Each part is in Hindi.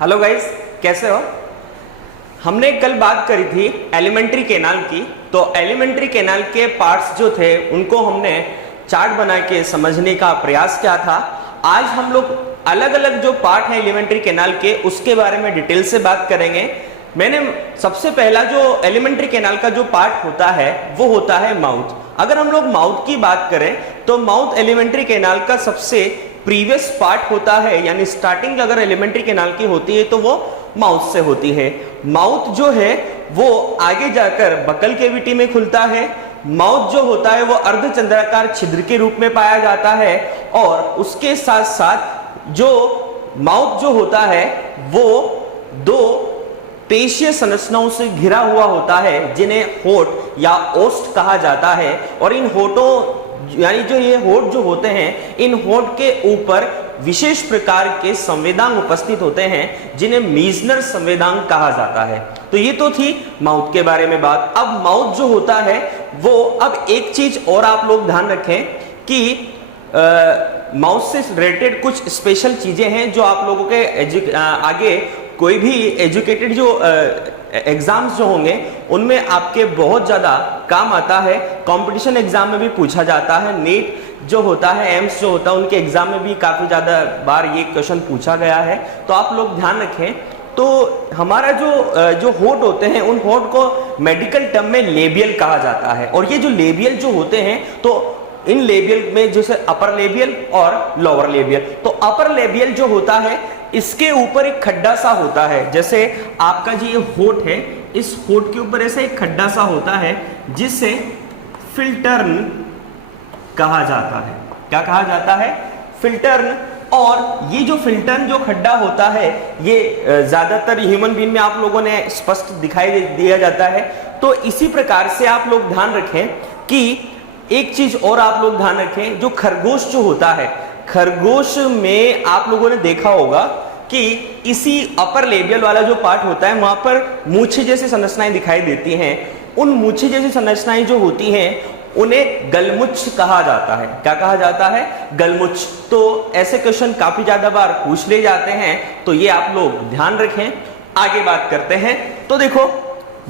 हेलो गाइस, कैसे हो। हमने कल बात करी थी एलिमेंट्री कैनाल की। तो एलिमेंट्री कैनाल के पार्ट्स जो थे उनको हमने चार्ट बना के समझने का प्रयास किया था। आज हम लोग अलग अलग जो पार्ट हैं एलिमेंट्री कैनाल के उसके बारे में डिटेल से बात करेंगे। मैंने सबसे पहला जो एलिमेंट्री कैनाल का जो पार्ट होता है वो होता है माउथ। अगर हम लोग माउथ की बात करें तो माउथ एलिमेंट्री कैनाल का सबसे प्रीवियस पार्ट होता है, यानी स्टार्टिंग अगर एलिमेंट्री कैनाल की होती है तो वो माउथ से होती है। माउथ जो है वो आगे जाकर बकल कैविटी में खुलता है। माउथ जो होता है वो अर्धचंद्राकार छिद्र के रूप में पाया जाता है और उसके साथ साथ जो माउथ जो होता है वो दो पेशीय संरचनाओं से घिरा हुआ होता है जिन्हें होठ या ओस्ट कहा जाता है। और इन होठों यानी जो ये होठ जो होते हैं, इन होठ के ऊपर विशेष प्रकार के संवेदांग उपस्थित होते हैं जिन्हें मीजनर संवेदांग कहा जाता है। तो ये तो थी माउथ के बारे में बात। अब माउथ जो होता है वो, अब एक चीज और आप लोग ध्यान रखें कि माउथ से रिलेटेड कुछ स्पेशल चीजें हैं जो आप लोगों के आगे कोई भी एजुकेटेड जो एग्जाम्स जो होंगे उनमें आपके बहुत ज्यादा काम आता है। कंपटीशन एग्जाम में भी पूछा जाता है। नीट जो होता है, एम्स जो होता है, उनके एग्जाम में भी काफी ज्यादा बार ये क्वेश्चन पूछा गया है। तो आप लोग ध्यान रखें। तो हमारा जो होठ होते हैं उन होठ को मेडिकल टर्म में लेबियल कहा जाता है। और ये जो लेबियल जो होते हैं तो इन लेबियल में जैसे अपर लेबियल और लोअर लेबियल। तो अपर लेबियल जो होता है इसके ऊपर एक खड्डा सा होता है। जैसे आपका जी ये होठ है, इस होठ के ऊपर ऐसे एक खड्डा सा होता है जिसे फिल्टर्न कहा जाता है। क्या कहा जाता है? फिल्टर्न। और ये जो फिल्टर्न जो खड्डा होता है ये ज्यादातर ह्यूमन बीइंग में आप लोगों ने स्पष्ट दिखाई दिया जाता है। तो इसी प्रकार से आप लोग ध्यान रखें कि एक चीज और आप लोग ध्यान रखें, जो खरगोश जो होता है, खरगोश में आप लोगों ने देखा होगा कि इसी अपर लेबियल वाला जो पार्ट होता है वहां पर मूछे जैसी संरचनाएं दिखाई देती हैं। उन मूछे जैसी संरचनाएं जो होती हैं उन्हें गलमुच्छ कहा जाता है। क्या कहा जाता है? गलमुच्छ। तो ऐसे क्वेश्चन काफी ज्यादा बार पूछ ले जाते हैं, तो ये आप लोग ध्यान रखें। आगे बात करते हैं। तो देखो,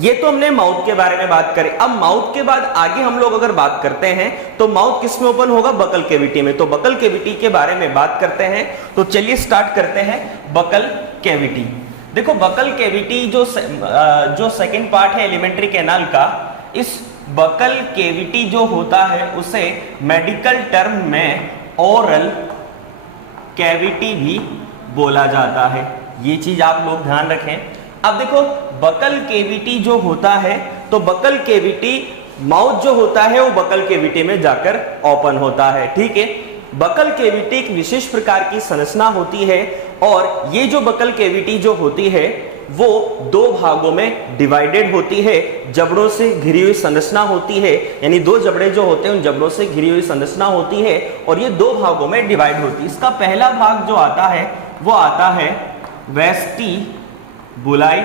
ये तो हमने माउथ के बारे में बात करी। अब माउथ के बाद आगे हम लोग अगर बात करते हैं तो माउथ किस में ओपन होगा? बकल कैविटी में। तो बकल कैविटी के बारे में बात करते हैं। तो चलिए स्टार्ट करते हैं बकल कैविटी। देखो, बकल कैविटी जो सेकंड पार्ट है एलिमेंट्री कैनाल का, इस बकल कैविटी जो होता है उसे मेडिकल टर्म में ओरल कैविटी भी बोला जाता है। ये चीज आप लोग ध्यान रखें। अब देखो, बकल कैविटी जो होता है तो बकल कैविटी, माउथ जो होता है वो बकल कैविटी में जाकर ओपन होता है। ठीक है। बकल कैविटी एक विशेष प्रकार की संरचना होती है और ये जो बकल कैविटी जो होती है वो दो भागों में डिवाइडेड होती है। जबड़ों से घिरी हुई संरचना होती है, यानी दो जबड़े जो होते हैं उन जबड़ों से घिरी हुई संरचना होती है और ये दो भागों में डिवाइड होती है। इसका पहला भाग जो आता है वो आता है वेस्टिबुलाई।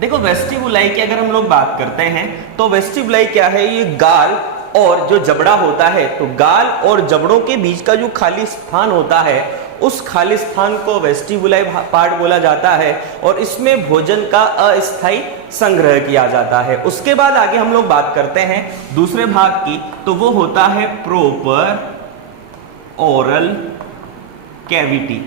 देखो, वेस्टिबुलाई की अगर हम लोग बात करते हैं तो वेस्टिबुलाई क्या है? ये गाल और जो जबड़ा होता है, तो गाल और जबड़ों के बीच का जो खाली स्थान होता है उस खाली स्थान को वेस्टिबुलाई पार्ट बोला जाता है और इसमें भोजन का अस्थायी संग्रह किया जाता है। उसके बाद आगे हम लोग बात करते हैं दूसरे भाग की, तो वो होता है प्रोपर ओरल कैविटी।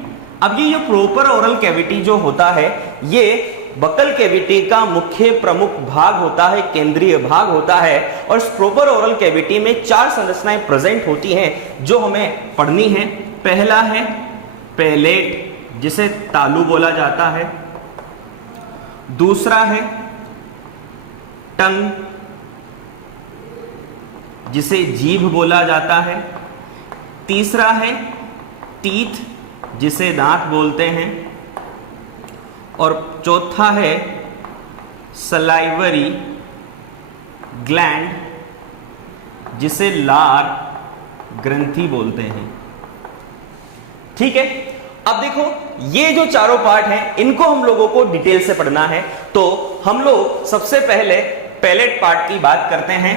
अब ये जो प्रोपर ओरल कैविटी जो होता है ये बकल कैविटी का मुख्य प्रमुख भाग होता है, केंद्रीय भाग होता है। और इस प्रोपर ओरल कैविटी में चार संरचनाएं प्रेजेंट होती हैं जो हमें पढ़नी है। पहला है पैलेट, जिसे तालू बोला जाता है। दूसरा है टंग, जिसे जीभ बोला जाता है। तीसरा है टीथ, जिसे दांत बोलते हैं। और चौथा है सलाइवरी ग्लैंड, जिसे लार ग्रंथि बोलते हैं। ठीक है। अब देखो, ये जो चारों पार्ट हैं इनको हम लोगों को डिटेल से पढ़ना है। तो हम लोग सबसे पहले पैलेट पार्ट की बात करते हैं।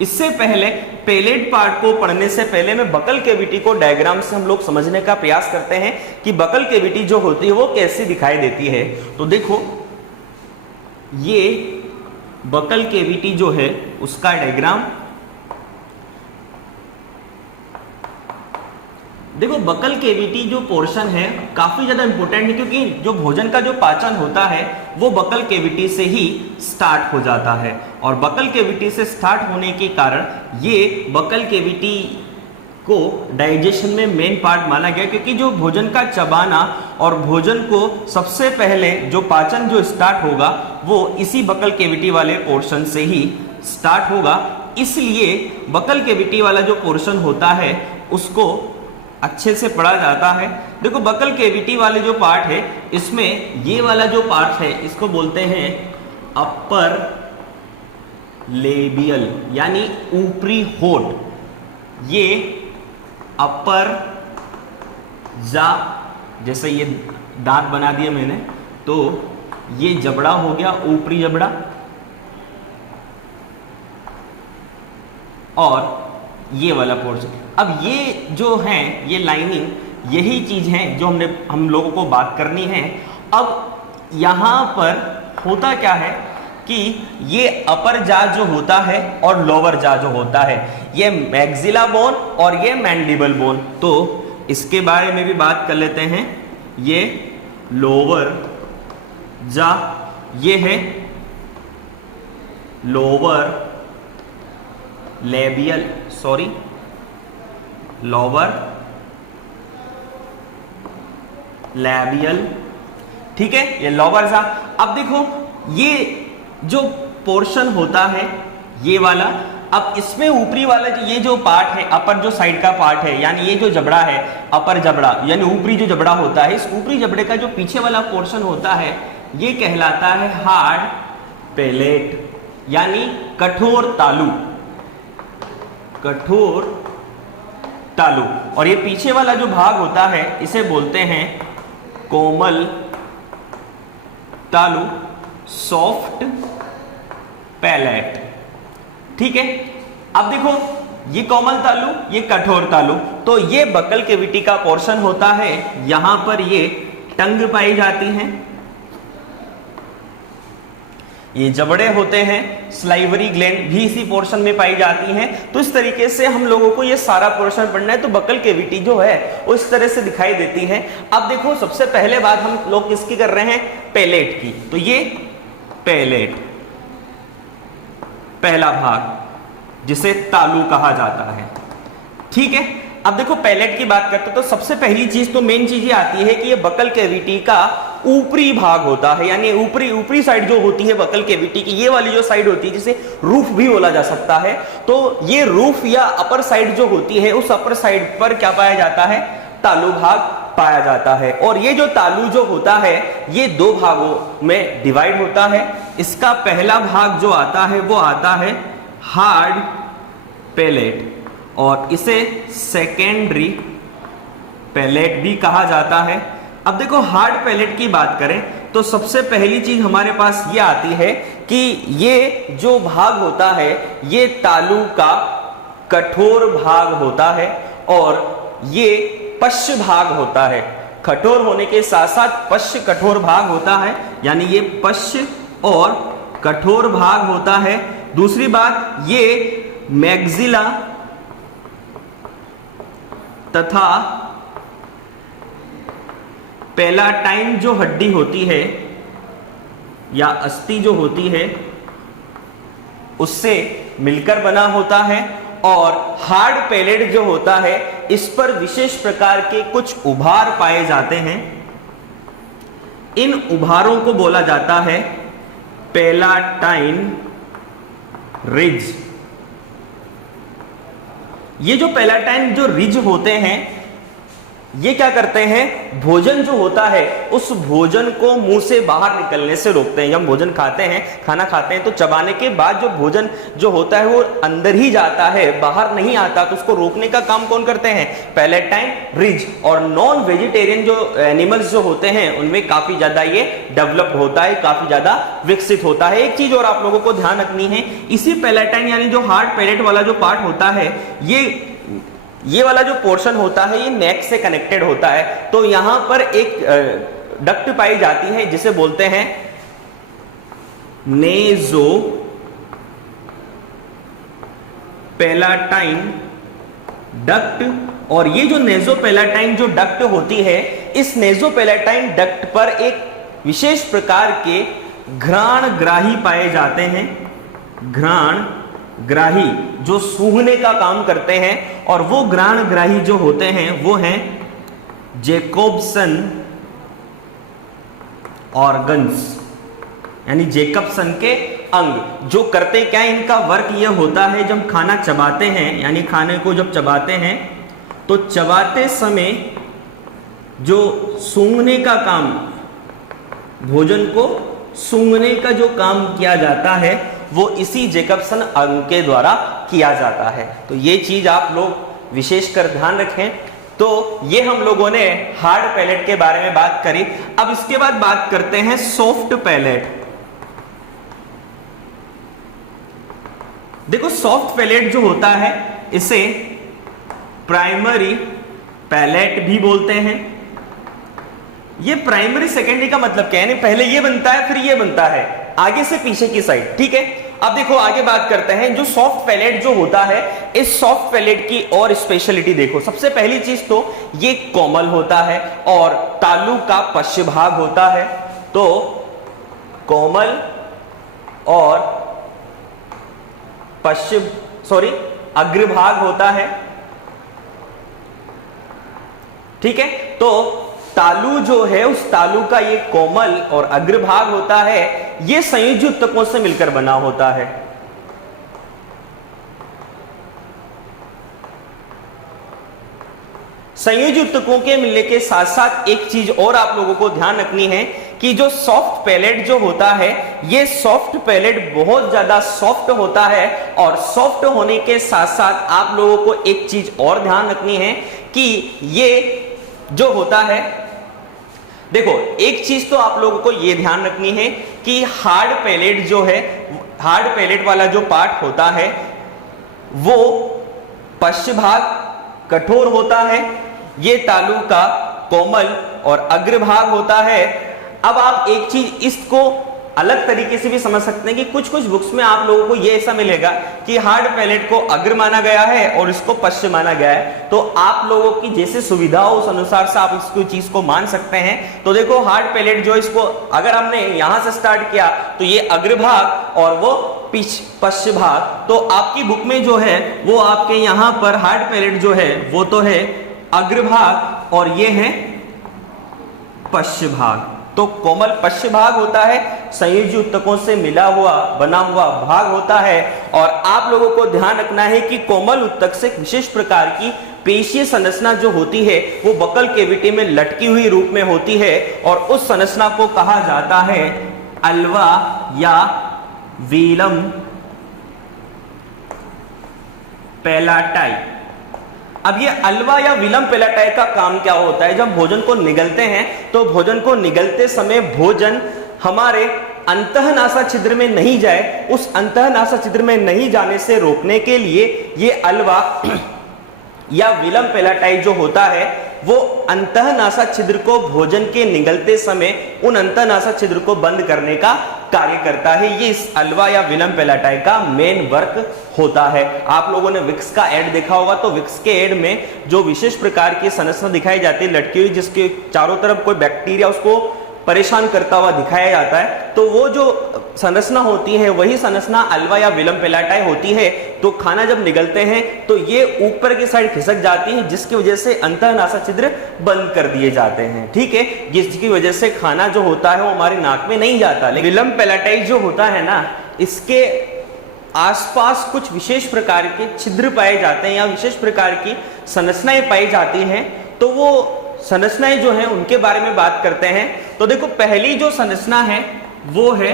इससे पहले पेलेट पार्ट को पढ़ने से पहले मैं बकल कैविटी को डायग्राम से हम लोग समझने का प्रयास करते हैं कि बकल कैविटी जो होती है वो कैसी दिखाई देती है। तो देखो, ये बकल कैविटी जो है उसका डायग्राम। देखो, बकल कैविटी जो पोर्शन है काफी ज्यादा इंपॉर्टेंट है, क्योंकि जो भोजन का जो पाचन होता है वो बकल कैविटी से ही स्टार्ट हो जाता है। और बकल कैविटी से स्टार्ट होने के कारण ये बकल कैविटी को डाइजेशन में मेन पार्ट माना गया, क्योंकि जो भोजन का चबाना और भोजन को सबसे पहले जो पाचन जो स्टार्ट होगा वो इसी बकल कैविटी वाले पोर्शन से ही स्टार्ट होगा। इसलिए बकल कैविटी वाला जो पोर्शन होता है उसको अच्छे से पढ़ा जाता है। देखो, बकल कैविटी वाले जो पार्ट है इसमें ये वाला जो पार्ट है इसको बोलते हैं अपर लेबियल, यानी ऊपरी होठ। ये अपर जा, जैसे ये दांत बना दिया मैंने, तो ये जबड़ा हो गया, ऊपरी जबड़ा। और ये वाला पोर्शन। अब ये जो है ये लाइनिंग, यही चीज है जो हम लोगों को बात करनी है। अब यहां पर होता क्या है कि ये अपर जा जो होता है और लोअर जा जो होता है, ये मैक्सिला बोन और ये मैंडिबल बोन। तो इसके बारे में भी बात कर लेते हैं। ये लोअर जा, ये है लोअर लेबियल, लोअर लैबियल, ठीक है, ये लोअर जा। अब देखो, ये जो पोर्शन होता है ये वाला, अब इसमें ऊपरी वाला ये जो पार्ट है, अपर जो साइड का पार्ट है, यानी ये जो जबड़ा है, अपर जबड़ा यानी ऊपरी जो जबड़ा होता है, इस ऊपरी जबड़े का जो पीछे वाला पोर्शन होता है ये कहलाता है हार्ड पैलेट, यानी कठोर तालु, कठोर तालु। और ये पीछे वाला जो भाग होता है इसे बोलते हैं कोमल तालु, सॉफ्ट पैलेट, ठीक है। अब देखो, ये कोमल तालु, ये कठोर तालु। तो ये बकल कैविटी का पोर्शन होता है। यहां पर ये टंग पाई जाती हैं, ये जबड़े होते हैं, स्लाइवरी ग्लैंड भी इसी पोर्शन में पाई जाती हैं। तो इस तरीके से हम लोगों को ये सारा पोर्शन पढ़ना है। तो बकल कैविटी जो है वो इस तरह से दिखाई देती है। अब देखो, सबसे पहले बात हम लोग किसकी कर रहे हैं, पैलेट की। तो ये पैलेट, पहला भाग जिसे तालु कहा जाता है, ठीक है। अब देखो, पैलेट की बात करते तो सबसे पहली चीज तो मेन चीज ये आती है कि ये बकल कैविटी का ऊपरी भाग होता है, यानी ऊपरी साइड जो होती है बकल कैविटी की, ये वाली जो साइड होती है जिसे रूफ भी बोला जा सकता है। तो ये रूफ या अपर साइड जो होती है, उस अपर साइड पर क्या पाया जाता है, तालु भाग पाया जाता है। और ये जो तालु जो होता है ये दो भागों में डिवाइड होता है। इसका पहला भाग जो आता है वो आता है हार्ड पैलेट, और इसे सेकेंडरी पैलेट भी कहा जाता है। अब देखो, हार्ड पैलेट की बात करें तो सबसे पहली चीज हमारे पास ये आती है कि ये जो भाग होता है ये तालु का कठोर भाग होता है, और ये पश्च भाग होता है। कठोर होने के साथ साथ पश्च कठोर भाग होता है, यानी ये पश्च और कठोर भाग होता है। दूसरी बात, ये मैक्सिला तथा पैलाटाइन जो हड्डी होती है या अस्थि जो होती है उससे मिलकर बना होता है। और हार्ड पैलेट जो होता है इस पर विशेष प्रकार के कुछ उभार पाए जाते हैं। इन उभारों को बोला जाता है पैलाटाइन रिज। ये जो पैलाटाइन जो रिज होते हैं ये क्या करते हैं, भोजन जो होता है उस भोजन को मुंह से बाहर निकलने से रोकते हैं। जब भोजन खाते हैं, खाना खाते हैं, तो चबाने के बाद जो भोजन जो होता है वो अंदर ही जाता है, बाहर नहीं आता, तो उसको रोकने का काम कौन करते हैं, पैलेटाइन रिज। और नॉन वेजिटेरियन जो एनिमल्स जो होते हैं उनमें काफी ज्यादा ये डेवलप्ड होता है, काफी ज्यादा विकसित होता है। एक चीज और आप लोगों को ध्यान रखनी है, इसी पैलेटाइन यानी जो हार्ड पैलेट वाला जो पार्ट होता है, ये वाला जो पोर्शन होता है ये नेक से कनेक्टेड होता है। तो यहां पर एक डक्ट पाई जाती है जिसे बोलते हैं नेजो पैलाटाइन डक्ट। और ये जो नेजो पैलाटाइन जो डक्ट होती है, इस नेजो पैलाटाइन डक्ट पर एक विशेष प्रकार के घ्राणग्राही पाए जाते हैं। घ्राणग्राही जो सूंघने का काम करते हैं, और वो घ्राणग्राही जो होते हैं वो हैं जेकोब्सन ऑर्गन्स, यानी जेकबसन के अंग। जो करते क्या है, इनका वर्क ये होता है, जब खाना चबाते हैं यानी खाने को जब चबाते हैं तो चबाते समय जो सूंघने का काम, भोजन को सूंघने का जो काम किया जाता है वो इसी जेकबसन अंग के द्वारा किया जाता है। तो ये चीज आप लोग विशेषकर ध्यान रखें। तो ये हम लोगों ने हार्ड पैलेट के बारे में बात करी। अब इसके बाद बात करते हैं सॉफ्ट पैलेट। देखो सॉफ्ट पैलेट जो होता है इसे प्राइमरी पैलेट भी बोलते हैं। ये प्राइमरी सेकेंडरी का मतलब क्या है, पहले ये बनता है फिर ये बनता है, आगे से पीछे की साइड, ठीक है। अब देखो आगे बात करते हैं, जो सॉफ्ट पैलेट जो होता है, इस सॉफ्ट पैलेट की और स्पेशलिटी देखो। सबसे पहली चीज तो ये कोमल होता है और तालु का पश्च भाग होता है। तो कोमल और अग्रभाग होता है, ठीक है। तो तालु जो है, उस तालु का ये कोमल और अग्रभाग होता है, ये संयुज ऊतकों से मिलकर बना होता है। संयुज ऊतकों के मिलने के साथ साथ एक चीज और आप लोगों को ध्यान रखनी है कि जो सॉफ्ट पैलेट जो होता है, ये सॉफ्ट पैलेट बहुत ज्यादा सॉफ्ट होता है। और सॉफ्ट होने के साथ साथ आप लोगों को एक चीज और ध्यान रखनी है कि ये जो होता है, देखो एक चीज तो आप लोगों को यह ध्यान रखनी है कि हार्ड पैलेट जो है, हार्ड पैलेट वाला जो पार्ट होता है वो पश्च भाग कठोर होता है, ये तालु का कोमल और अग्रभाग होता है। अब आप एक चीज इसको अलग तरीके से भी समझ सकते हैं कि कुछ कुछ बुक्स में आप लोगों को ये ऐसा मिलेगा कि हार्ड पैलेट को अग्र माना गया है और इसको पश्च माना गया है। तो आप लोगों की जैसे सुविधा हो उस अनुसार से आप इसको चीज को मान सकते हैं। तो देखो हार्ड पैलेट जो, इसको अगर हमने यहां से स्टार्ट किया तो ये अग्रभाग और वो पश्च भाग। तो आपकी बुक में जो है वो आपके यहां पर हार्ड पैलेट जो है वो तो है अग्रभाग और ये है पश्च भाग। तो कोमल पश्च भाग होता है, संयुज ऊतकों से मिला हुआ बना हुआ भाग होता है। और आप लोगों को ध्यान रखना है कि कोमल ऊतक से विशेष प्रकार की पेशीय संरचना जो होती है वो बकल कैविटी में लटकी हुई रूप में होती है, और उस संरचना को कहा जाता है अल्वा या वेलम पैलाटाई। अब ये अल्वा या विलम पैलाटाई का काम क्या होता है, जब भोजन को निगलते हैं तो भोजन को निगलते समय भोजन हमारे अंतःनासा छिद्र में नहीं जाए, उस अंतःनासा छिद्र में नहीं जाने से रोकने के लिए ये अल्वा या विलम पैलाटाई जो होता है वो अंतःनासा छिद्र को भोजन के निगलते समय उन अंतःनासा छिद्र को बंद करने का कार्य करता है। ये इस अल्वा या विलम पैलाटाई का मेन वर्क होता है। आप लोगों ने विक्स का एड देखा होगा, तो विक्स के एड में जो विशेष प्रकार की संरचना दिखाई जाती है लटकी हुई, जिसके चारों तरफ कोई बैक्टीरिया उसको परेशान करता हुआ दिखाया जाता है, तो वो जो संरचना होती है वही संरचना अल्वा या विलम पैलाटाई होती है। तो खाना जब निगलते हैं तो ये ऊपर की साइड खिसक जाती है, जिसकी वजह से अंतःनासा छिद्र बंद कर दिए जाते हैं, ठीक है, जिसकी वजह से खाना जो होता है वो हमारे नाक में नहीं जाता। लेकिन विलम पैलाटाई जो होता है ना, इसके आसपास कुछ विशेष प्रकार के छिद्र पाए जाते हैं या विशेष प्रकार की संरचनाएं पाई जाती हैं, तो वो संरचनाएं जो हैं उनके बारे में बात करते हैं। तो देखो पहली जो संरचना है वो है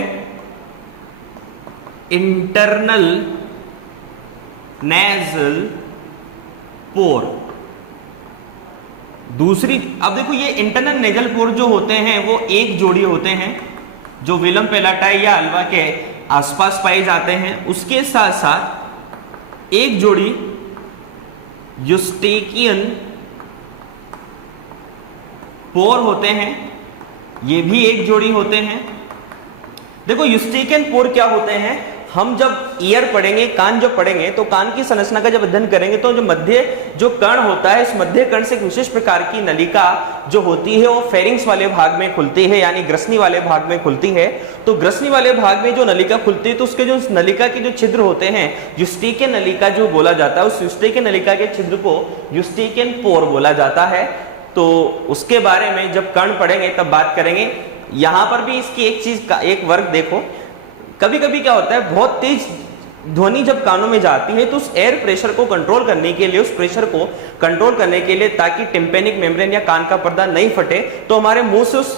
इंटरनल नेजल पोर। दूसरी, अब देखो ये इंटरनल नेजल पोर जो होते हैं वो एक जोड़ी होते हैं जो विलम पेलाटाई या अल्वा के आसपास पाए जाते हैं। उसके साथ साथ एक जोड़ी यूस्टेकियन पोर होते हैं, ये भी एक जोड़ी होते हैं। देखो यूस्टेकियन पोर क्या होते हैं, हम जब ईयर पढ़ेंगे, कान जब पढ़ेंगे, तो कान की संरचना का जब अध्ययन करेंगे तो जो कर्ण होता है, इस मध्य कर्ण से एक विशेष प्रकार की नलिका जो होती है वो फेरिंग्स वाले भाग में खुलती है, यानी ग्रसनी वाले भाग में खुलती है। तो ग्रसनी वाले भाग में जो नलिका खुलती है तो उसके जो नलिका के जो छिद्र होते हैं यूस्टेकियन नलिका जो बोला जाता है, उस यूस्टेकियन नलिका के छिद्र को यूस्टेकियन पोर बोला जाता है। तो उसके बारे में जब कर्ण पढ़ेंगे तब बात करेंगे। यहां पर भी इसकी एक चीज का एक वर्ग देखो, कभी कभी क्या होता है, बहुत तेज ध्वनि जब कानों में जाती है तो उस एयर प्रेशर को कंट्रोल करने के लिए, उस प्रेशर को कंट्रोल करने के लिए, ताकि टिम्पेनिक मेम्ब्रेन या कान का पर्दा नहीं फटे, तो हमारे मुंह से उस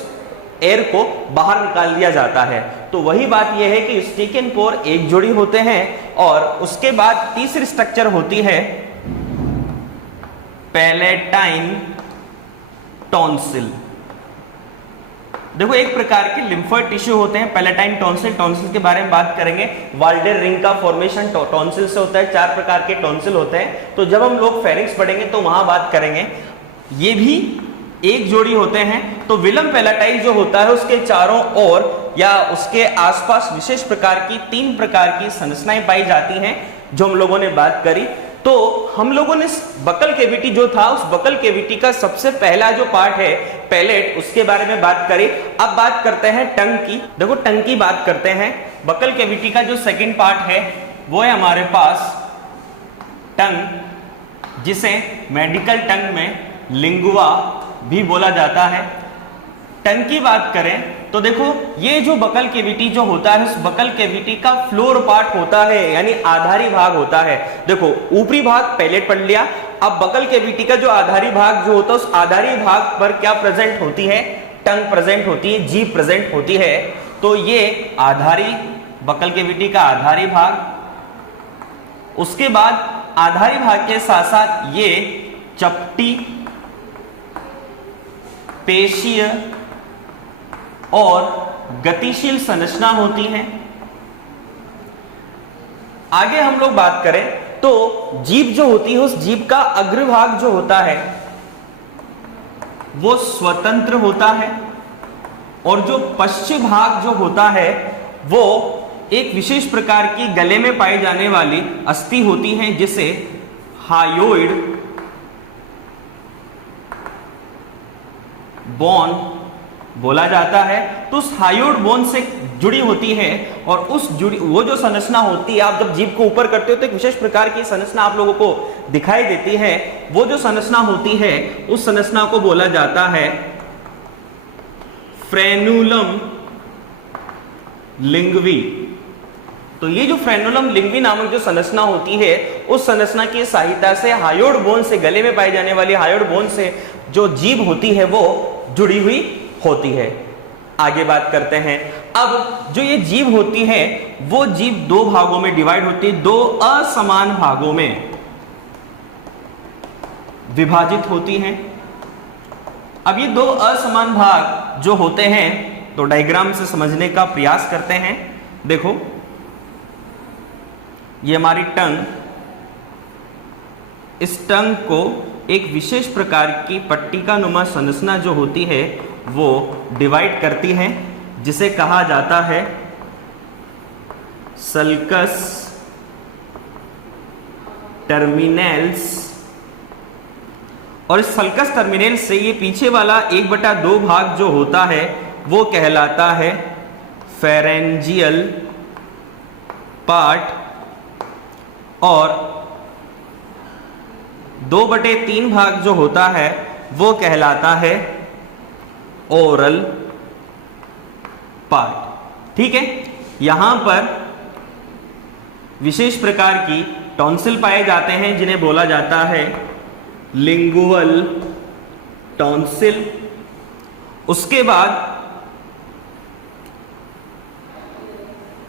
एयर को बाहर निकाल दिया जाता है। तो वही बात यह है कि यूस्टेकियन पोर एक जोड़ी होते हैं। और उसके बाद तीसरी स्ट्रक्चर होती है पैलेटाइन टॉन्सिल। देखो एक प्रकार के लिम्फोइड टिश्यू होते हैं पैलेटाइन टॉन्सिल। टॉन्सिल के बारे में बात करेंगे। वाल्डर रिंग का फॉर्मेशन टॉन्सिल से होता है, 4 प्रकार के टॉन्सिल होते हैं। तो जब हम लोग फेरिंग्स पढ़ेंगे तो वहां बात करेंगे। ये भी एक जोड़ी होते हैं। तो विलम पेलाटाई जो होता है उसके चारों ओर या उसके आसपास विशेष प्रकार की 3 प्रकार की संरचनाएं पाई जाती हैं जो हम लोगों ने बात करी। तो हम लोगों ने बकल कैविटी जो था, उस बकल कैविटी का सबसे पहला जो पार्ट है पैलेट, उसके बारे में बात करी। अब बात करते हैं टंग की। देखो टंग की बात करते हैं। बकल कैविटी का जो सेकंड पार्ट है वो है हमारे पास टंग, जिसे मेडिकल टंग में लिंगुआ भी बोला जाता है। टंग की बात करें तो देखो ये जो बकल कैविटी जो होता है, उस बकल कैविटी का फ्लोर पार्ट होता है, यानी आधारी भाग होता है। देखो ऊपरी भाग पैलेट पढ़ लिया। अब बकल कैविटी का जो आधारी भाग जो होता है, उस आधारी भाग पर क्या प्रेजेंट होती है, टंग प्रेजेंट होती है, जीभ प्रेजेंट होती है। तो ये आधारी, बकल कैविटी का आधारी भाग। उसके बाद आधारी भाग के साथ साथ ये चपटी, पेशीय और गतिशील संरचना होती है। आगे हम लोग बात करें तो जीभ जो होती है, उस जीभ का अग्रभाग जो होता है वो स्वतंत्र होता है, और जो पश्चिम भाग जो होता है वो एक विशेष प्रकार की गले में पाई जाने वाली अस्थि होती है, जिसे हायोइड बोन बोला जाता है। तो उस हायोइड बोन से जुड़ी होती है, और उस जुड़ी वो जो संरचना होती है, आप जब जीभ को ऊपर करते हो तो एक विशेष प्रकार की संरचना आप लोगों को दिखाई देती है। वो जो संरचना होती है उस संरचना को बोला जाता है फ्रेनुलम लिंग्वी। तो ये जो फ्रेनुलम लिंग्वी नामक जो संरचना होती है, उस संरचना की सहायता से हायोइड बोन से, गले में पाई जाने वाली हायोइड बोन से जो जीभ होती है वो जुड़ी हुई होती है। आगे बात करते हैं। अब जो ये जीभ होती है वो जीभ 2 भागों में डिवाइड होती है, 2 असमान भागों में विभाजित होती हैं। अब ये 2 असमान भाग जो होते हैं, तो डायग्राम से समझने का प्रयास करते हैं। देखो ये हमारी टंग, इस टंग को एक विशेष प्रकार की पट्टिका नुमा संरचना जो होती है वो डिवाइड करती है, जिसे कहा जाता है सल्कस टर्मिनल्स। और इस सल्कस टर्मिनल्स से ये पीछे वाला 1/2 भाग जो होता है वो कहलाता है फेरेंजियल पार्ट, और 2/3 भाग जो होता है वो कहलाता है ओरल पार्ट। ठीक है, यहां पर विशेष प्रकार की टॉन्सिल पाए जाते हैं जिन्हें बोला जाता है लिंगुअल टॉन्सिल, उसके बाद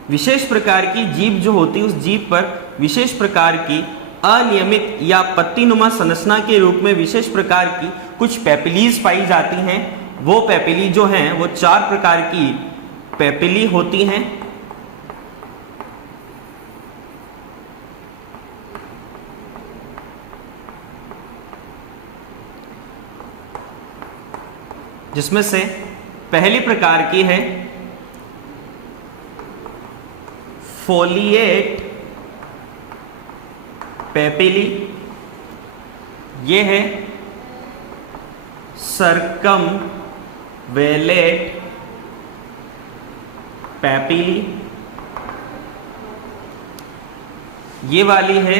विशेष प्रकार की जीभ जो होती है, उस जीभ पर विशेष प्रकार की अनियमित या पत्तीनुमा संरचना के रूप में विशेष प्रकार की कुछ पेपिलीज पाई जाती हैं। वो पेपिली जो हैं वो 4 प्रकार की पेपिली होती हैं। जिसमें से पहली प्रकार की है फोलिएट पेपिली, ये है सर्कमवेलेट पेपिली, ये वाली है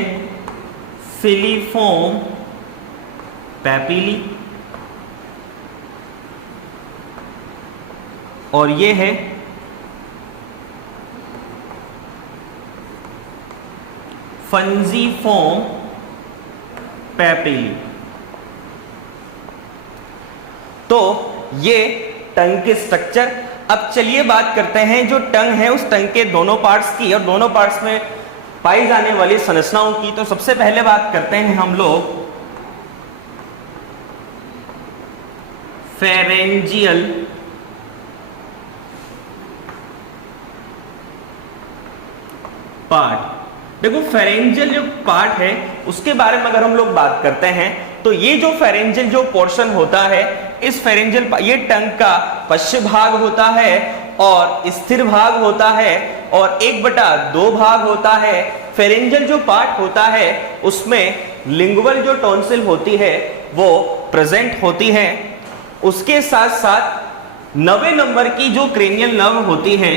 फिलीफोम पेपिली, और ये है फंजीफोम पेपिली। तो ये टंग के स्ट्रक्चर। अब चलिए बात करते हैं जो टंग है उस टंग के दोनों पार्ट्स की और दोनों पार्ट्स में पाई जाने वाली संरचनाओं की। तो सबसे पहले बात करते हैं हम लोग फेरेंजियल पार्ट। देखो फेरेंजियल जो पार्ट है उसके बारे में अगर हम लोग बात करते हैं तो ये जो फेरेंजियल जो पोर्शन होता है, इस फेरेंजियल ये टंग का पश्च भाग होता है और स्थिर भाग होता है और 1/2 भाग होता है। फेरेंजियल जो पार्ट होता है उसमें लिंगुअल जो टॉन्सिल होती है वो प्रेजेंट होती है। उसके साथ साथ 9वें नंबर की जो क्रेनियल नर्व होती है,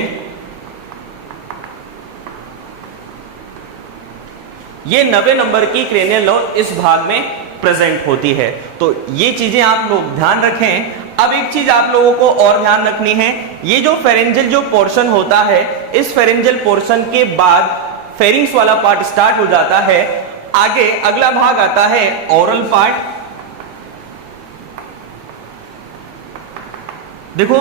ये 9वें नंबर की क्रेनियल नर्व इस भाग में प्रेजेंट होती है। तो ये चीजें आप लोग ध्यान रखें। अब एक चीज आप लोगों को और ध्यान रखनी है, ये जो फेरेंजियल जो पोर्शन होता है, इस फेरेंजियल पोर्शन के बाद फेरिंग्स वाला पार्ट स्टार्ट हो जाता है। आगे अगला भाग आता है ओरल पार्ट। देखो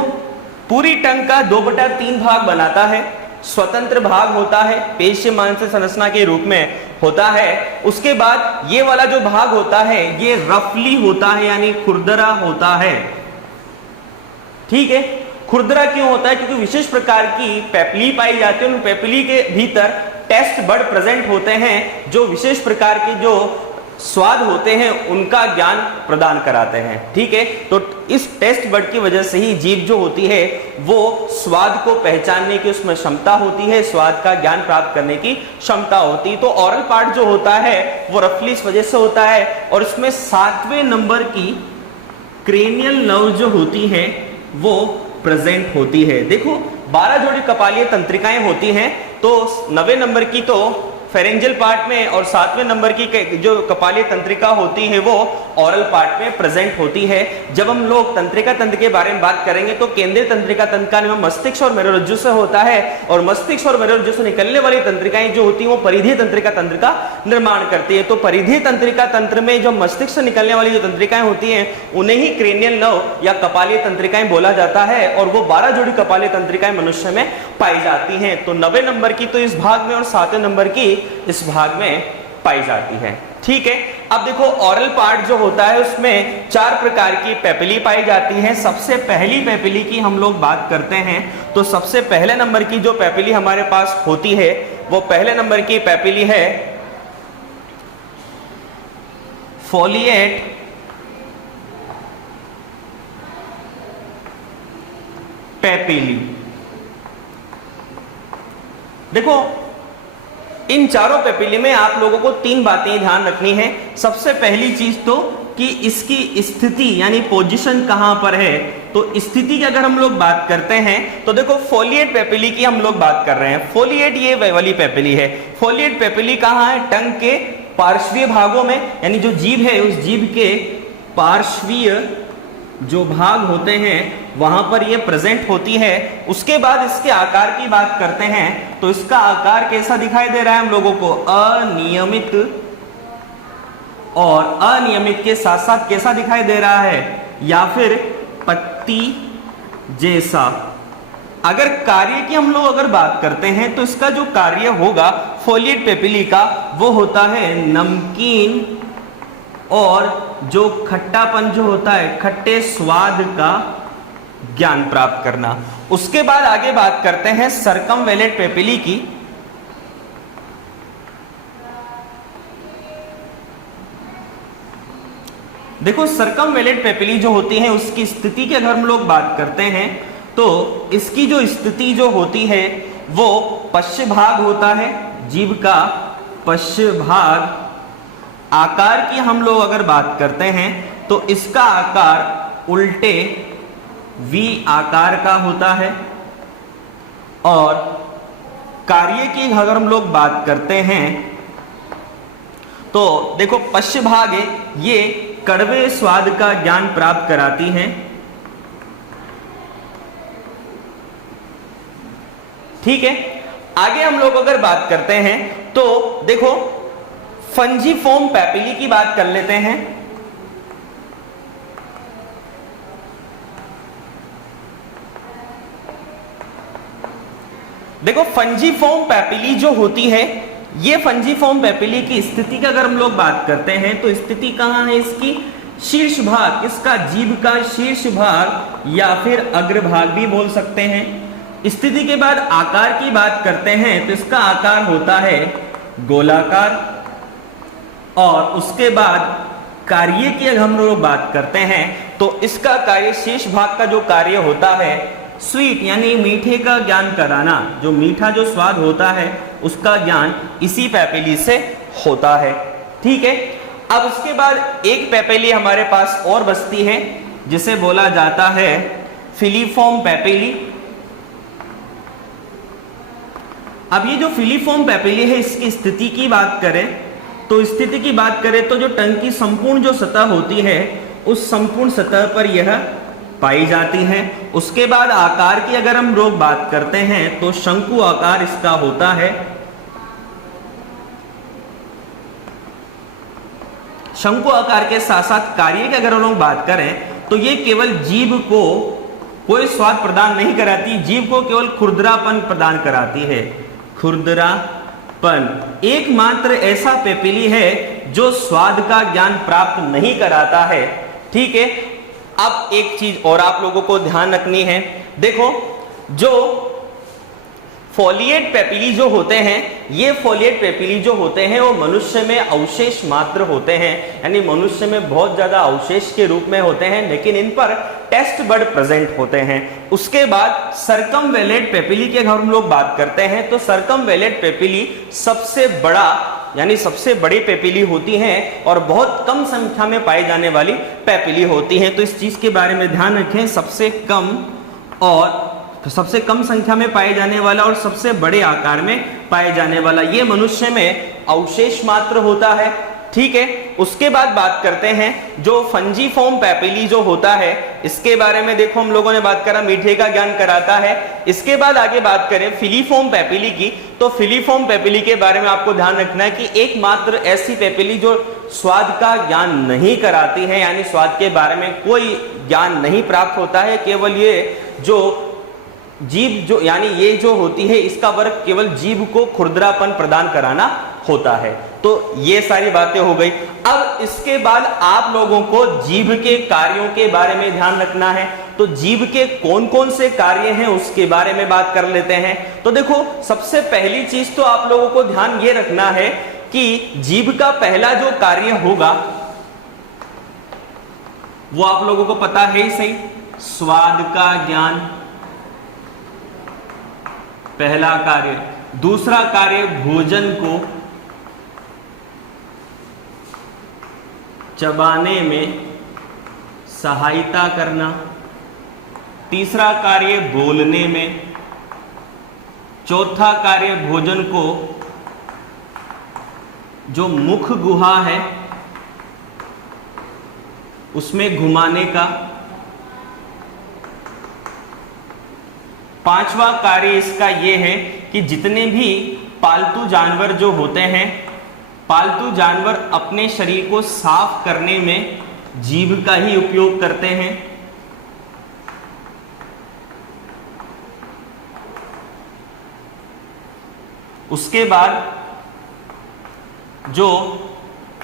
पूरी टंग का 2/3 भाग बनाता है। स्वतंत्र भाग होता है, पेशीय मांस संरचना के रूप में होता है। उसके बाद ये वाला जो भाग होता है ये रफली होता है, यानी खुरदरा होता है। ठीक है, खुरदरा क्यों होता है? क्योंकि विशेष प्रकार की पेपिली पाई जाती है। उन पेपिली के भीतर टेस्ट बड प्रेजेंट होते हैं जो विशेष प्रकार के जो स्वाद होते हैं उनका ज्ञान प्रदान कराते हैं। ठीक है, तो इस टेस्ट बड की वजह से ही जीभ जो होती है वो स्वाद को पहचानने की उसमें क्षमता होती है, स्वाद का ज्ञान प्राप्त करने की क्षमता होती है। तो ऑरल पार्ट जो होता है वो रफली इस वजह से होता है और इसमें 7वें नंबर की क्रेनियल नर्व जो होती है वो प्रेजेंट होती है। देखो 12 जोड़ी कपालीय तंत्रिकाएं होती हैं, तो 9वें नंबर की तो फेरेंजियल पार्ट में और 7वें नंबर की जो कपालीय तंत्रिका होती है वो ओरल पार्ट में प्रेजेंट होती है। जब हम लोग तंत्रिका तंत्र के बारे में बात करेंगे तो केंद्रीय तंत्रिका तंत्र का निर्माण मस्तिष्क और मेरुरज्जु से होता है और मस्तिष्क और मेरुरज्जु से निकलने वाली तंत्रिकाएं जो होती है वो परिधीय तंत्रिका तंत्र का निर्माण करती है। तो परिधीय तंत्रिका तंत्र में जो मस्तिष्क से निकलने वाली जो तंत्रिकाएं होती हैं उन्हें ही क्रेनियल नर्व या कपालीय तंत्रिकाएं बोला जाता है और वो 12 जोड़ी कपालीय तंत्रिकाएं मनुष्य में पाई जाती हैं। तो 9वें नंबर की तो इस भाग में और 7वें नंबर की इस भाग में पाई जाती है। ठीक है, अब देखो ओरल पार्ट जो होता है उसमें 4 प्रकार की पेपिली पाई जाती हैं। सबसे पहली पेपिली की हम लोग बात करते हैं तो सबसे पहले नंबर की जो पेपिली हमारे पास होती है वो पहले नंबर की पेपिली है फोलिएट पेपिली। देखो इन चारों पेपिली में आप लोगों को 3 बातें ध्यान रखनी है। सबसे पहली चीज तो कि इसकी स्थिति यानी पोजीशन कहां पर है। तो स्थिति की अगर हम लोग बात करते हैं तो देखो फोलिएट पेपिली की हम लोग बात कर रहे हैं। फोलिएट ये वाली पेपिली है। फोलिएट पेपिली कहां है? टंग के पार्श्वीय भागों में, यानी जो जीभ है उस जीभ के पार्श्वीय जो भाग होते हैं वहां पर ये प्रेजेंट होती है। उसके बाद इसके आकार की बात करते हैं तो इसका आकार कैसा दिखाई दे रहा है हम लोगों को? अनियमित, और अनियमित के साथ साथ कैसा दिखाई दे रहा है? या फिर पत्ती जैसा। अगर कार्य की हम लोग अगर बात करते हैं तो इसका जो कार्य होगा फोलिएट पेपिली का वो होता है नमकीन और जो खट्टापन जो होता है खट्टे स्वाद का ज्ञान प्राप्त करना। उसके बाद आगे बात करते हैं सर्कमवेलेंट पेपिली की। देखो सर्कमवेलेंट पेपिली जो होती है उसकी स्थिति की अगर हम लोग बात करते हैं तो इसकी जो स्थिति जो होती है वो पश्च भाग होता है, जीभ का पश्च भाग। आकार की हम लोग अगर बात करते हैं तो इसका आकार उल्टे वी आकार का होता है। और कार्य की अगर हम लोग बात करते हैं तो देखो पश्च भाग है, ये कड़वे स्वाद का ज्ञान प्राप्त कराती हैं। ठीक है, आगे हम लोग अगर बात करते हैं तो देखो फंजीफॉर्म पेपिली की बात कर लेते हैं। देखो फंजीफॉर्म पेपिली जो होती है, ये फंजीफॉर्म पेपिली की स्थिति का अगर हम लोग बात करते हैं तो स्थिति कहां है इसकी? शीर्ष भाग, इसका जीभ का शीर्ष भाग या फिर अग्रभाग भी बोल सकते हैं। स्थिति के बाद आकार की बात करते हैं तो इसका आकार होता है गोलाकार। और उसके बाद कार्य की अगर हम लोग बात करते हैं तो इसका कार्य शीर्ष भाग का जो कार्य होता है स्वीट यानी मीठे का ज्ञान कराना, जो मीठा जो स्वाद होता है उसका ज्ञान इसी पेपिली से होता है। ठीक है, अब उसके बाद एक पेपिली हमारे पास और बचती है जिसे बोला जाता है फिलीफॉर्म पेपिली। अब ये जो फिलीफॉर्म पेपिली है इसकी स्थिति की बात करें तो जो टंग की संपूर्ण जो सतह होती है उस संपूर्ण सतह पर यह पाई जाती है। उसके बाद आकार की अगर हम लोग बात करते हैं तो शंकु आकार इसका होता है। शंकु आकार के साथ साथ कार्य की अगर हम लोग बात करें तो ये केवल जीभ को कोई स्वाद प्रदान नहीं कराती, जीभ को केवल खुरदरापन प्रदान कराती है। खुरदरापन एकमात्र ऐसा पेपिली है जो स्वाद का ज्ञान प्राप्त नहीं कराता है। ठीक है, अब एक चीज और आप लोगों को ध्यान रखनी है। देखो जो फोलिएट पेपिली जो होते हैं, ये फोलिएट पेपिली जो होते हैं वो मनुष्य में अवशेष मात्र होते हैं, यानी मनुष्य में बहुत ज्यादा अवशेष के रूप में होते हैं, लेकिन इन पर टेस्ट बड प्रेजेंट होते हैं। उसके बाद सर्कमवेलेंट पेपिली की अगर हम लोग बात करते हैं तो सर्कमवेलेंट पेपिली सबसे बड़ा यानी सबसे बड़ी पेपिली होती हैं और बहुत कम संख्या में पाई जाने वाली पेपिली होती हैं। तो इस चीज के बारे में ध्यान रखें, सबसे कम संख्या में पाए जाने वाला और सबसे बड़े आकार में पाए जाने वाला ये मनुष्य में अवशेष मात्र होता है। ठीक है, उसके बाद बात करते हैं जो फंजीफॉर्म पेपिली जो होता है इसके बारे में। देखो हम लोगों ने बात करा मीठे का ज्ञान कराता है। इसके बाद आगे बात करें फिलीफॉर्म पेपिली की, तो फिलीफॉर्म पेपिली के बारे में आपको ध्यान रखना है कि एकमात्र ऐसी पेपिली जो स्वाद का ज्ञान नहीं कराती है, यानी स्वाद के बारे में कोई ज्ञान नहीं प्राप्त होता है। केवल ये जो जीभ जो यानी ये जो होती है इसका वर्क केवल जीभ को खुरदरापन प्रदान कराना होता है। तो ये सारी बातें हो गई। अब इसके बाद आप लोगों को जीभ के कार्यों के बारे में ध्यान रखना है। तो जीभ के कौन कौन से कार्य हैं उसके बारे में बात कर लेते हैं। तो देखो सबसे पहली चीज तो आप लोगों को ध्यान ये रखना है कि जीभ का पहला जो कार्य होगा वो आप लोगों को पता है ही सही, स्वाद का ज्ञान पहला कार्य। दूसरा कार्य भोजन को चबाने में सहायता करना। तीसरा कार्य बोलने में। चौथा कार्य भोजन को जो मुख गुहा है उसमें घुमाने का। पांचवा कार्य इसका यह है कि जितने भी पालतू जानवर जो होते हैं, पालतू जानवर अपने शरीर को साफ करने में जीभ का ही उपयोग करते हैं। उसके बाद जो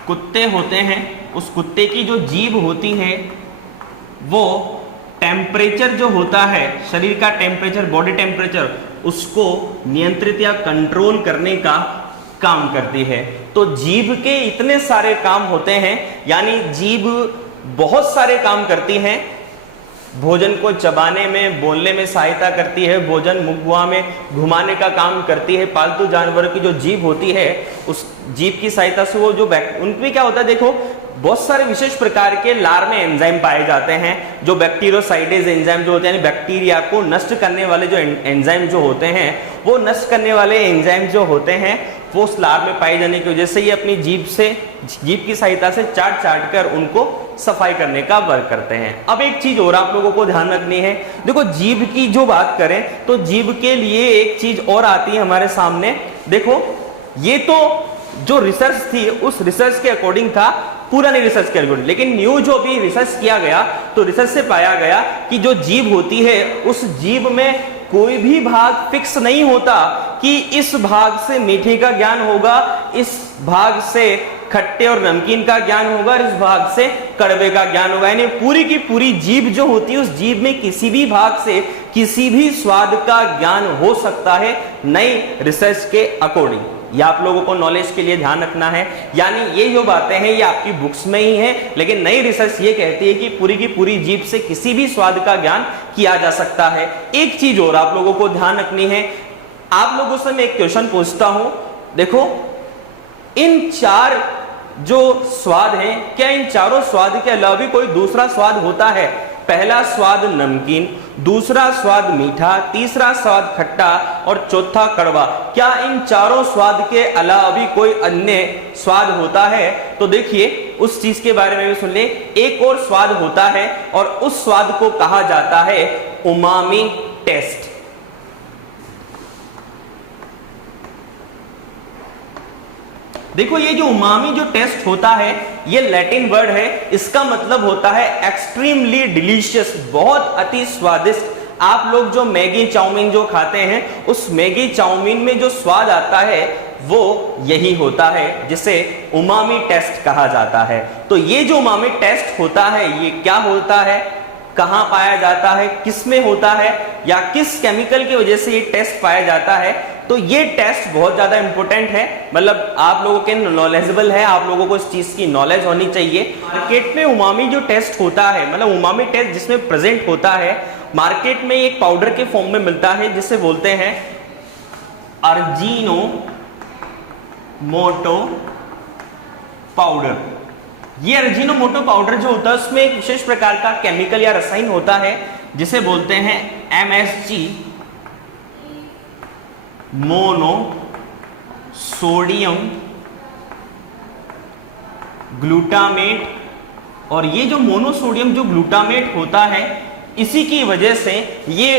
कुत्ते होते हैं, उस कुत्ते की जो जीभ होती है वो टेम्परेचर जो होता है, शरीर का टेम्परेचर, बॉडी टेम्परेचर, उसको नियंत्रित या कंट्रोल करने का काम करती है। तो जीभ के इतने सारे काम होते हैं, यानी जीभ बहुत सारे काम करती हैं। भोजन को चबाने में, बोलने में सहायता करती है, भोजन मुख में घुमाने का काम करती है। पालतू जानवरों की जो जीभ होती है, उस जीभ की सहायता से वो जो उनमें क्या होता है, देखो बहुत सारे विशेष प्रकार के लार में एंजाइम पाए जाते हैं, जो बैक्टीरियोसाइडेज एंजाइम जो होते हैं, बैक्टीरिया को नष्ट करने वाले जो एंजाइम जो होते हैं, वो नष्ट करने वाले एंजाइम जो होते हैं वो उस लार में पाए जाने की वजह से ये अपनी जीभ की सहायता से चाट चाट कर उनको सफाई करने का वर्क करते हैं। अब एक चीज और आप लोगों को ध्यान रखनी है, देखो जीभ की जो बात करें तो जीभ के लिए एक चीज और आती है हमारे सामने। देखो ये तो जो रिसर्च थी उस रिसर्च के अकॉर्डिंग था, पूरा नहीं रिसर्च के अकॉर्डिंग, लेकिन न्यू जो भी रिसर्च किया गया तो रिसर्च से पाया गया कि जो जीभ होती है उस जीभ में कोई भी भाग फिक्स नहीं होता कि इस भाग से मीठे का ज्ञान होगा, इस भाग से खट्टे और नमकीन का ज्ञान होगा और इस भाग से कड़वे का ज्ञान होगा। यानी पूरी की पूरी जीभ जो होती है उस जीभ में किसी भी भाग से किसी भी स्वाद का ज्ञान हो सकता है, नई रिसर्च के अकॉर्डिंग। ये आप लोगों को नॉलेज के लिए ध्यान रखना है। यानी ये जो बातें हैं ये आपकी बुक्स में ही है, लेकिन नई रिसर्च ये कहती है कि पूरी की पूरी जीभ से किसी भी स्वाद का ज्ञान किया जा सकता है। एक चीज और आप लोगों को ध्यान रखनी है, आप लोगों से मैं एक क्वेश्चन पूछता हूं, देखो इन चार जो स्वाद हैं, क्या इन चारों स्वाद के अलावा भी कोई दूसरा स्वाद होता है? पहला स्वाद नमकीन, दूसरा स्वाद मीठा, तीसरा स्वाद खट्टा और चौथा कड़वा। क्या इन चारों स्वाद के अलावा भी कोई अन्य स्वाद होता है? तो देखिए उस चीज के बारे में भी सुन ले। एक और स्वाद होता है और उस स्वाद को कहा जाता है उमामी टेस्ट। देखो ये जो उमामी जो टेस्ट होता है ये लैटिन वर्ड है, इसका मतलब होता है एक्सट्रीमली डिलीशियस, बहुत अति स्वादिष्ट। आप लोग जो मैगी चाउमीन जो खाते हैं उस मैगी चाउमीन में जो स्वाद आता है वो यही होता है, जिसे उमामी टेस्ट कहा जाता है। तो ये जो उमामी टेस्ट होता है ये क्या होता है, कहां पाया जाता है, किस में होता है या किस केमिकल की वजह से ये टेस्ट पाया जाता है? तो ये टेस्ट बहुत ज्यादा इंपॉर्टेंट है, मतलब आप लोगों के नॉलेजेबल है, आप लोगों को इस चीज की नॉलेज होनी चाहिए। मार्केट में उमामी जो टेस्ट होता है, मतलब उमामी टेस्ट जिसमें प्रेजेंट होता है, मार्केट में एक पाउडर के फॉर्म में मिलता है जिसे बोलते हैं अजीनोमोटो पाउडर। ये अजीनोमोटो पाउडर जो होता है उसमें एक विशेष प्रकार का केमिकल या रसायन होता है जिसे बोलते हैं MSG, मोनो सोडियम ग्लूटामेट। और ये जो मोनोसोडियम जो ग्लूटामेट होता है इसी की वजह से ये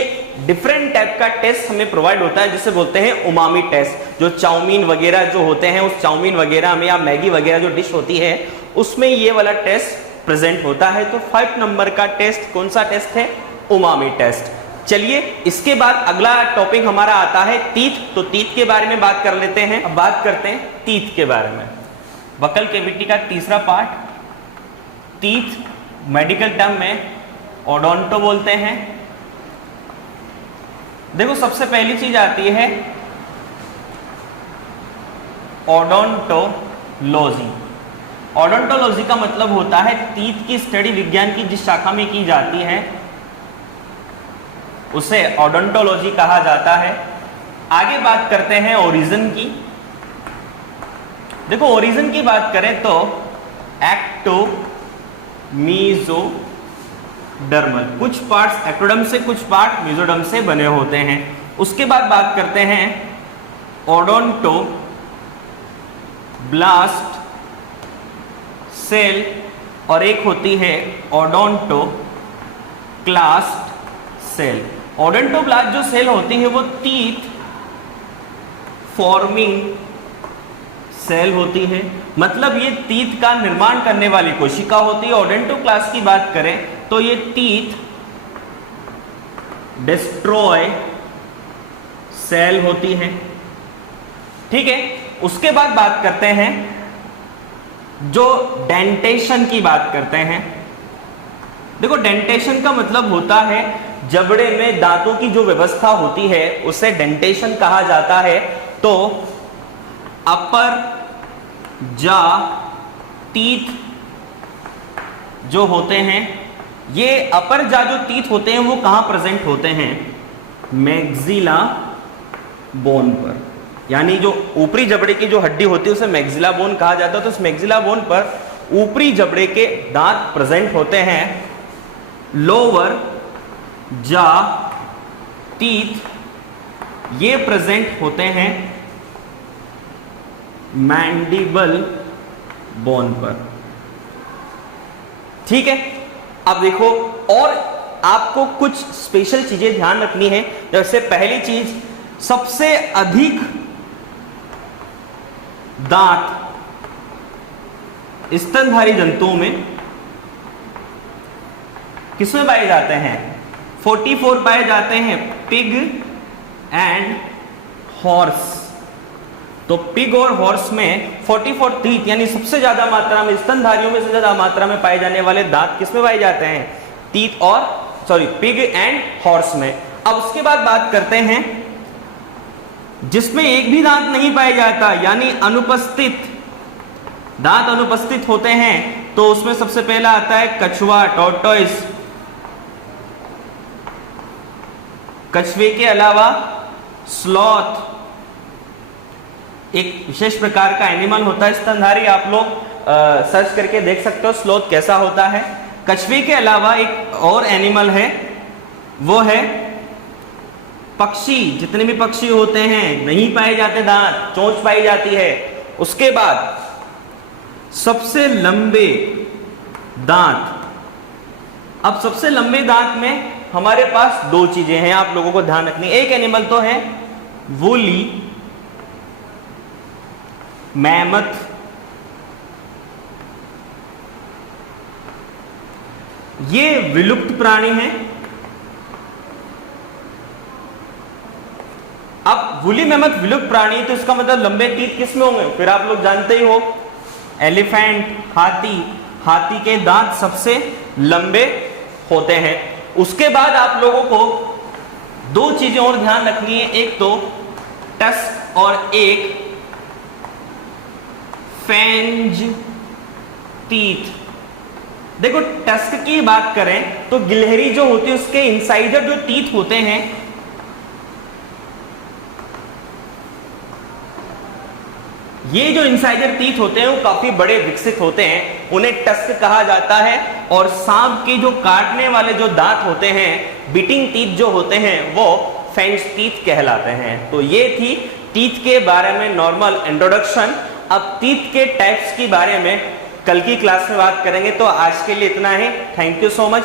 डिफरेंट टाइप का टेस्ट हमें प्रोवाइड होता है जिसे बोलते हैं उमामी टेस्ट। जो चाउमीन वगैरह जो होते हैं उस चाउमीन वगैरह में या मैगी वगैरह जो डिश होती है उसमें ये वाला टेस्ट प्रेजेंट होता है। तो 5 नंबर का टेस्ट कौन सा टेस्ट है? Umami taste. चलिए इसके बाद अगला टॉपिक हमारा आता है तीत। तो तीत के बारे में बात कर लेते हैं। अब बात करते हैं तीत के बारे में। बकल कैविटी का तीसरा पार्ट तीत, मेडिकल टर्म में ओडोंटो बोलते हैं। देखो सबसे पहली चीज आती है ओडोंटोलॉजी। ओडोंटोलॉजी का मतलब होता है तीत की स्टडी, विज्ञान की जिस शाखा में की जाती है उसे ओडोंटोलॉजी कहा जाता है। आगे बात करते हैं ओरिजिन की। देखो ओरिजिन की बात करें तो एक्टो मीजोडर्मल, कुछ पार्ट्स एक्टोडर्म से कुछ पार्ट मीजोडर्म से बने होते हैं। उसके बाद बात करते हैं ओडोंटोब्लास्ट सेल और एक होती है ओडोंटोक्लास्ट सेल। ओडोंटोब्लास्ट जो सेल होती है वो तीत फॉर्मिंग सेल होती है मतलब ये तीत का निर्माण करने वाली कोशिका होती है। ओडेंटोक्लास्ट की बात करें तो ये तीत डिस्ट्रॉय सेल होती है। ठीक है, उसके बाद बात करते हैं जो डेंटेशन की बात करते हैं। देखो, डेंटेशन का मतलब होता है जबड़े में दांतों की जो व्यवस्था होती है उसे डेंटेशन कहा जाता है। तो अपर जा टीथ जो होते हैं, ये अपर जा जो टीथ होते हैं वो कहां प्रेजेंट होते हैं? मैक्सिला बोन पर, यानी जो ऊपरी जबड़े की जो हड्डी होती है उसे मैक्सिला बोन कहा जाता है। तो इस मैक्सिला बोन पर ऊपरी जबड़े के दांत प्रेजेंट होते हैं। लोअर जा टीथ ये प्रेजेंट होते हैं मैंडिबल बोन पर। ठीक है, अब देखो, और आपको कुछ स्पेशल चीजें ध्यान रखनी है। जैसे पहली चीज, सबसे अधिक दांत स्तनधारी जंतुओं में किसमें पाए जाते हैं? 44 पाए जाते हैं, पिग एंड हॉर्स। तो पिग और हॉर्स में 44 टीथ, यानी सबसे ज्यादा मात्रा में, स्तनधारियों में सबसे ज्यादा मात्रा में पाए जाने वाले दांत किसमें पाए जाते हैं? टीथ और पिग एंड हॉर्स में। अब उसके बाद बात करते हैं जिसमें एक भी दांत नहीं पाया जाता, यानी अनुपस्थित दांत अनुपस्थित होते हैं, तो उसमें सबसे पहला आता है कछुआ, टॉर्टोइस। कछुए के अलावा स्लॉथ एक विशेष प्रकार का एनिमल होता है स्तनधारी, आप लोग सर्च करके देख सकते हो स्लॉथ कैसा होता है। कछुए के अलावा एक और एनिमल है, वो है पक्षी। जितने भी पक्षी होते हैं नहीं पाए जाते दांत, चोंच पाई जाती है। उसके बाद सबसे लंबे दांत, अब सबसे लंबे दांत में हमारे पास दो चीजें हैं, आप लोगों को ध्यान रखनी। एक एनिमल तो है वूली मैमथ, ये विलुप्त प्राणी है। अब वूली मैमथ विलुप्त प्राणी, तो इसका मतलब लंबे टीथ किस में होंगे? फिर आप लोग जानते ही हो, एलिफेंट, हाथी। हाथी के दांत सबसे लंबे होते हैं। उसके बाद आप लोगों को दो चीजें और ध्यान रखनी है, एक तो टस्क और एक फेंज टीथ। देखो, टस्क की बात करें तो गिलहरी जो होती है उसके इंसाइडर जो टीथ होते हैं, ये जो इंसाइडर टीथ होते हैं वो काफी बड़े विकसित होते हैं, उन्हें टस्क कहा जाता है। और सांप के जो काटने वाले जो दांत होते हैं, बिटिंग टीथ जो होते हैं, वो फेंज टीथ कहलाते हैं। तो ये थी टीथ के बारे में नॉर्मल इंट्रोडक्शन। अब टीथ के टाइप्स के बारे में कल की क्लास में बात करेंगे। तो आज के लिए इतना ही। Thank you so much.